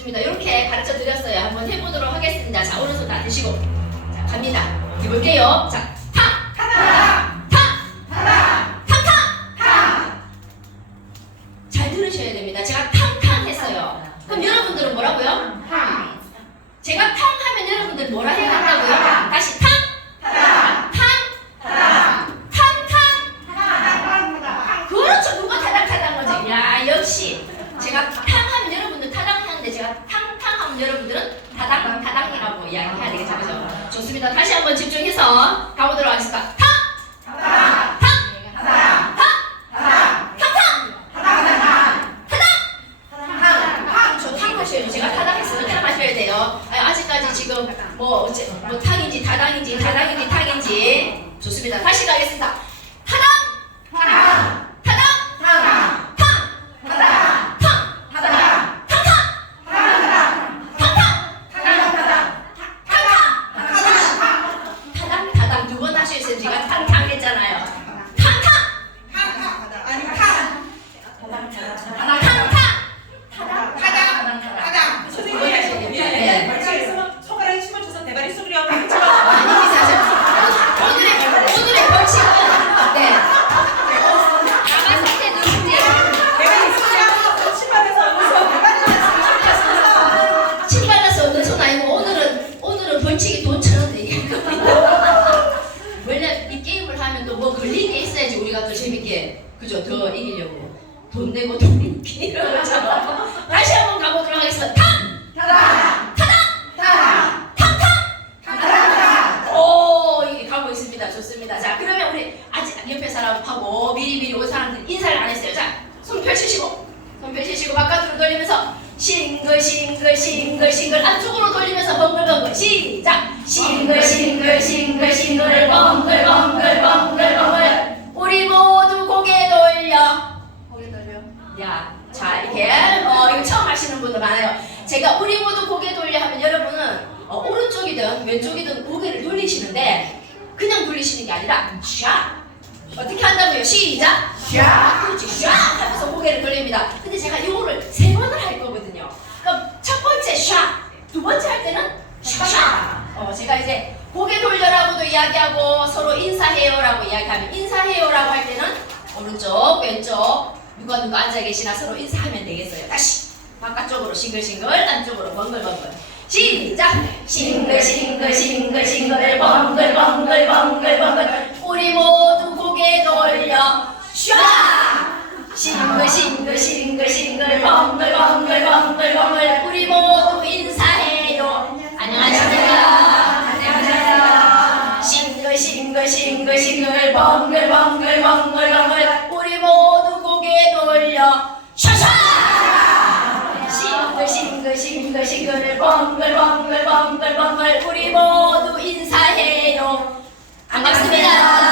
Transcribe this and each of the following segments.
좋습니다. 이렇게 가르쳐 드렸어요. 한번 해보도록 하겠습니다. 자, 오른손 다 드시고. 자, 갑니다. 해볼게요. 자, 탕! 탕! 탕! 탕! 잘 들으셔야 됩니다. 제가 탕탕 했어요. 그럼 여러분들은 뭐라고요? 제가 탕 하면 여러분들 뭐라 해야 된다고요? 다시 탕! 탕! 탕탕! 그렇죠. 누가 타당타당 거지? 야, 역시. 제가 탕 하면 여러분들 타당 하는데 제가 여러분들은 타당, 타당이라고 이야기해야 되겠죠. 그죠? 좋습니다. 다시 한번 집중해서 가보도록 하겠습니다. 탕! 탕! 탕! 저탕 마셔요. 제가 타당했으면 탕 마셔야 돼요. 아니, 아직까지 지금 뭐 어째 뭐 탕인지 타당인지 타당인지 탕인지 좋습니다. 다시 가겠습니다. 벌칙이 돈처럼 되게. 원래 이 게임을 하면 또 뭐 걸린 게 있어야지 우리가 더 재밌게 그죠 더 이기려고 돈 내고 돈 이런 거죠. 다시 한번 가보도록 하겠습니다. 탕! 오 이게 가고 있습니다. 좋습니다. 자 그러면 우리 아직 옆에 사람하고 미리미리 온 사람들 인사를 안 했어요. 자손 펼치시고 손 펼치시고 바깥으로 돌리면서 싱글 싱글 싱글 안쪽으로 돌리면서 벙글벙글 시작 싱글 싱글 싱글 싱글 벙글 벙글 벙글 벙글 우리 모두 고개 돌려 고개 돌려 야자 이렇게 어 이거 처음 하시는 분들 많아요 제가 우리 모두 고개 돌려 하면 여러분은 어, 오른쪽이든 왼쪽이든 고개를 돌리시는데 그냥 돌리시는 게 아니라 샤 어떻게 한다고요? 시작! 샤! 그렇지, 샤! 하면서 고개를 돌립니다. 근데 제가 이거를 세 번을 할 거거든요. 그럼 첫 번째 샤! 두 번째 할 때는 샤! 어, 제가 이제 고개 돌려라고도 이야기하고 서로 인사해요라고 이야기하면 인사해요라고 할 때는 오른쪽, 왼쪽 누가 누가 앉아 계시나 서로 인사하면 되겠어요. 다시 바깥쪽으로 싱글싱글, 안쪽으로 벙글벙글. 시작! 싱글 싱글 싱글 싱글 벙글 벙글 벙글 벙글 싱글 싱글 싱글 벙글 벙글 벙글 벙글. 우리 모두 고개 돌려. 샤샤! 싱글 싱글 싱글 싱글. 벙글 벙글 벙글 벙글. 우리 모두 인사해요. 반갑습니다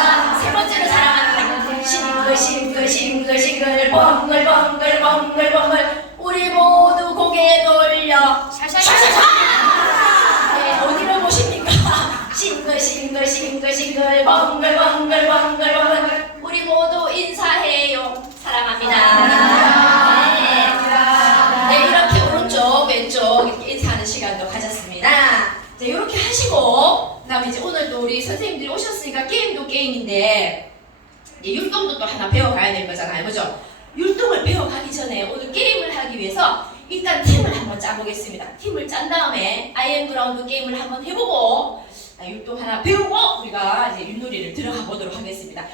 시간도 가졌습니다. 자, 이렇게 하시고, 그 다음에 이제 오늘 또 우리 선생님들이 오셨으니까 게임도 게임인데, 이제 율동도 또 하나 배워가야 될 거잖아요, 그죠? 율동을 배워가기 전에 오늘 게임을 하기 위해서 일단 팀을 한번 짜보겠습니다. 팀을 짠 다음에 아이엠 그라운드 게임을 한번 해보고, 아, 율동 하나 배우고 우리가 이제 윷놀이를 들어가 보도록 하겠습니다.